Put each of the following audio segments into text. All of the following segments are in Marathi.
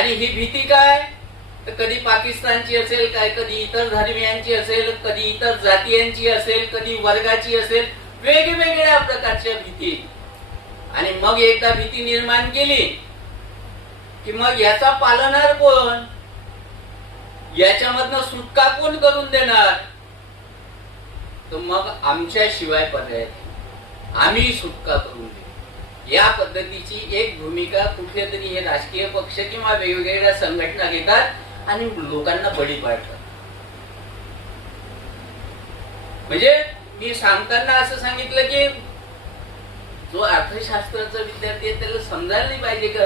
आणि ही भीती काय, तर कधी पाकिस्तानची असेल, काय कधी इतर धर्मियांची असेल, कधी इतर जातीयांची असेल, कधी वर्गाची असेल, वेगवेगळ्या प्रकारच्या भीती. आणि मग एकदा भीती निर्माण केली की मग याचा पालनहार कोण, याच्यामधनं सुटका कोण करून देणार, तर मग आमच्याशिवाय पर्याय नाही, आम्ही सुटका करून देऊ. या पद्धतीची एक भूमिका कुठले तरी हे राजकीय पक्ष किंवा वेगवेगळ्या संघटना घेतात आणि लोकांना बळी पाडतात. म्हणजे मी सांगताना असं सांगितलं की जो अर्थशास्त्राचा विद्यार्थी आहे त्याला समजायला नाही पाहिजे का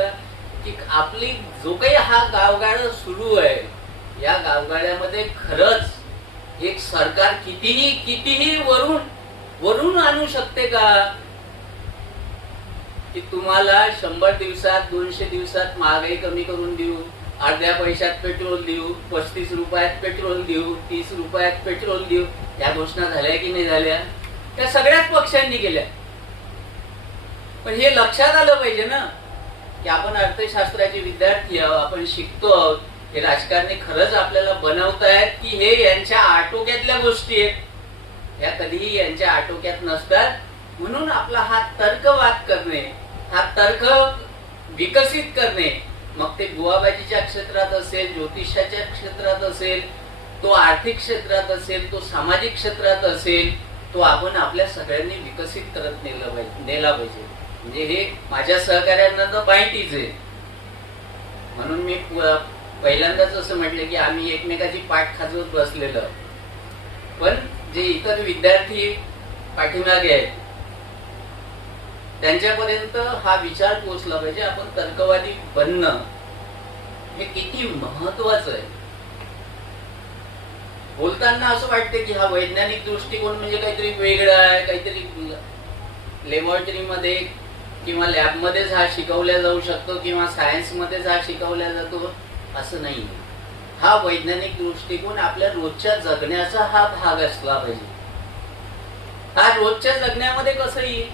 की आपली जो काही हा गावगाडा सुरू आहे, या गावगाड्यामध्ये खरंच एक सरकार कितीही वरून आणू शकते का, की तुम्हाला 100 दिवसात 200 दिवसात महागाई कमी करून देऊ, अर्ध्या पैशात पेट्रोल देऊ, 35 रुपयात पेट्रोल देऊ, 30 रुपयात पेट्रोल देऊ, या घोषणा झाल्या की नाही झाल्या, त्या सगळ्याच पक्षांनी केल्या. पण हे लक्षात आलं पाहिजे ना की आपण अर्थशास्त्राचे विद्यार्थी आहोत, आपण शिकतो आहोत, हे राजकारणी खरंच आपल्याला बनवतायत की हे यांच्या आटोक्यातल्या गोष्टी आहेत, या कधीही यांच्या आटोक्यात नसतात. म्हणून आपला हा तर्कवाद करणे, हा तर्क विकसित करणे, मग ते बुवाबाजीच्या क्षेत्रात असेल, ज्योतिषाच्या क्षेत्रात असेल, तो आर्थिक क्षेत्रात असेल, तो सामाजिक क्षेत्रात असेल, तो आपण आपल्या सगळ्यांनी विकसित करत नेला पाहिजे. म्हणजे हे माझ्या सहकार्यांना तर माहितीच आहे. म्हणून मी पहिल्यांदाच असं म्हटलं की आम्ही एकमेकाची पाठ खाजवत बसलेलं, पण जे इतर विद्यार्थी पाठीमागे आहेत त्यांच्यापर्यंत हा विचार पोहोचला पाहिजे. आपण तर्कवादी बनणं हे किती महत्वाचं आहे. बोलताना असं वाटतं की हा वैज्ञानिक दृष्टिकोन म्हणजे काहीतरी वेगळा आहे, काहीतरी लॅबोरेटरीमध्ये किंवा लॅबमध्येच हा शिकवला जाऊ शकतो किंवा सायन्स मध्येच हा शिकवला जातो, असं नाही. हा वैज्ञानिक दृष्टिकोन आपल्या रोजच्या जगण्याचा हा भाग असला पाहिजे. हा रोजच्या जगण्यामध्ये कसं येईल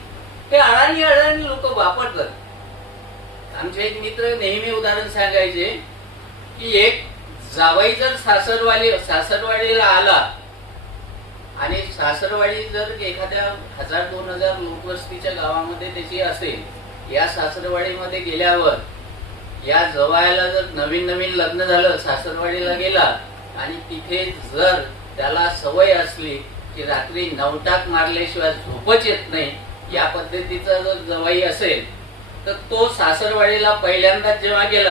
हे अडाणी लोक वापरतात. आमचे एक मित्र नेहमी उदाहरण सांगायचे की एक जावई जर सासरवाडीला आला आणि सासरवाडी जर एखाद्या 1000-2000 लोकवस्तीच्या गावामध्ये त्याची असेल, या सासरवाडीमध्ये गेल्यावर या जवायाला जर नवीन लग्न झालं, सासरवाडीला गेला आणि तिथे जर त्याला सवय असली की रात्री नवटाक मारल्याशिवाय झोपच येत नाही, या पद्धतीचा जर जवाई असेल, तर तो सासरवाडीला पहिल्यांदाच जेव्हा गेला